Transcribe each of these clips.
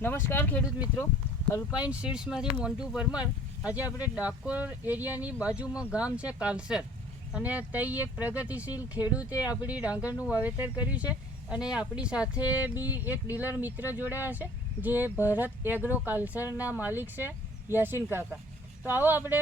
નમસ્કાર ખેડૂત મિત્રો, અલ્પાઇન સીડ્સમાંથી મોન્ટુ પરમાર. આજે આપણે ડાકોર એરિયાની બાજુમાં ગામ છે કાલસર, અને ત્યાં એક પ્રગતિશીલ ખેડૂતે આપણી ડાંગરનું વાવેતર કર્યું છે. અને આપણી સાથે બી એક ડીલર મિત્ર જોડાયા છે જે ભરત એગ્રો કાલસરના માલિક છે, યાસીન કાકા. તો આવો આપણે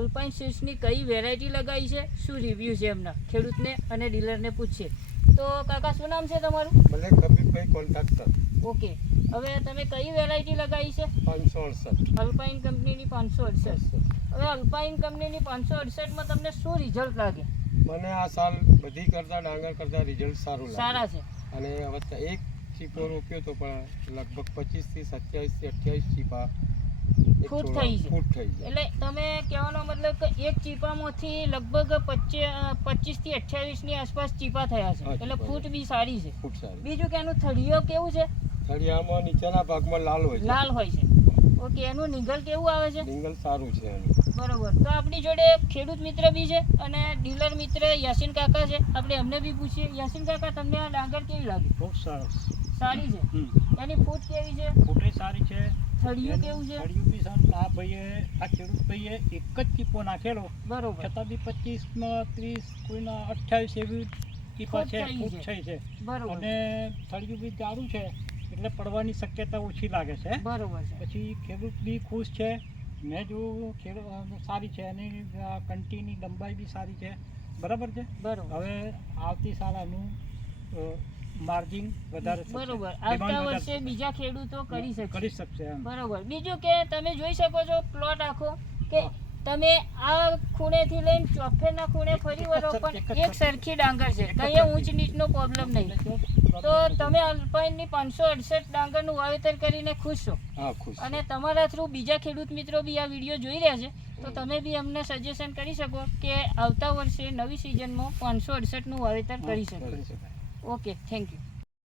અલ્પાઇન સીડ્સની કઈ વેરાયટી લગાવી છે, શું રિવ્યૂ છે એમના, ખેડૂતને અને ડીલરને પૂછીએ. તો કાકા, શું નામ છે તમારું? ભલે કબીરભાઈ કોન્ટ્રાક્ટર. ઓકે, હવે તમે કઈ વેરાયટી લગાવી છે? 568 અલ્પાઇન કંપનીની 568. હવે અલ્પાઇન કંપનીની 568માં તમને શું રિઝલ્ટ લાગે? મને આ સાલ બધી કરતા ડાંગર કરતા રિઝલ્ટ સારા છે. અને હવે એક ચીપો રોપ્યો તો પણ લગભગ 25 થી 27 થી 28 ચીપા ફૂટ થઈ છે. જાય. એટલે તમે કહેવાનો મતલબ કે એક ચીપામાંથી લગભગ 25 થી 28 ની આસપાસ ચીપા થયા છે. એટલે ફૂટ બી સારી છે. બીજું કે એનું થળિયો કેવું છે? થળિયામાં નીચેના ભાગમાં લાલ હોય છે. ઓકે, એનું નિંગલ કેવું આવે છે? નિંગલ સારું છે એનું. બરોબર. તો આપણી જોડે ખેડૂત મિત્ર બી છે અને ડીલર મિત્ર યાસીન કાકા છે. આપણે એમને બી પૂછીએ. યાસીન કાકા, તમને આ ડાંગર કેવી લાગી? ખૂબ સરસ, સારી છે. એની ફૂટ કેવી છે? ફૂટે સારી છે. થળિયું કેવું છે? થળિયું બી સારું. આ ખેડૂત ભાઈએ એક જ ચીપો નાખેલો, બરોબર, છતાં બી 25માં 30, કોઈના 28 એવી ચીપા છે, ફૂટ થઈ છે. બરોબર, અને થળિયું બી સારું છે, એટલે પડવાની શક્યતા ઓછી લાગે છે. બરોબર છે. પછી ખેડૂત બી ખુશ છે. મેં જોયું ખેડૂત સારી છે, એની કંટીની લંબાઈ બી સારી છે. બરાબર છે. બરોબર. હવે આવતી સાલ આનું માર્જિન વધારે થશે. બરોબર, આવતા વર્ષે બીજા ખેડૂતો કરી શકશે એમ. બરોબર. બીજું કે તમે જોઈ શકો છો પ્લોટ આખો, કે તમે આ ખૂણેથી લઈને ચોફેરના ખૂણે ફરી વળો પણ એક સરખી ડાંગર છે, કઈ ઊંચ નીચનો પ્રોબ્લેમ નહીં. તો તમે અલ્પાઇનની 568 ડાંગરનું વાવેતર કરીને ખુશ છો. અને તમારા થ્રુ બીજા ખેડૂત મિત્રો બી આ વિડીયો જોઈ રહ્યા છે, તો તમે બી અમને સજેશન કરી શકો કે આવતા વર્ષે નવી સિઝનમાં 568નું વાવેતર કરી શકો. Okay, thank you.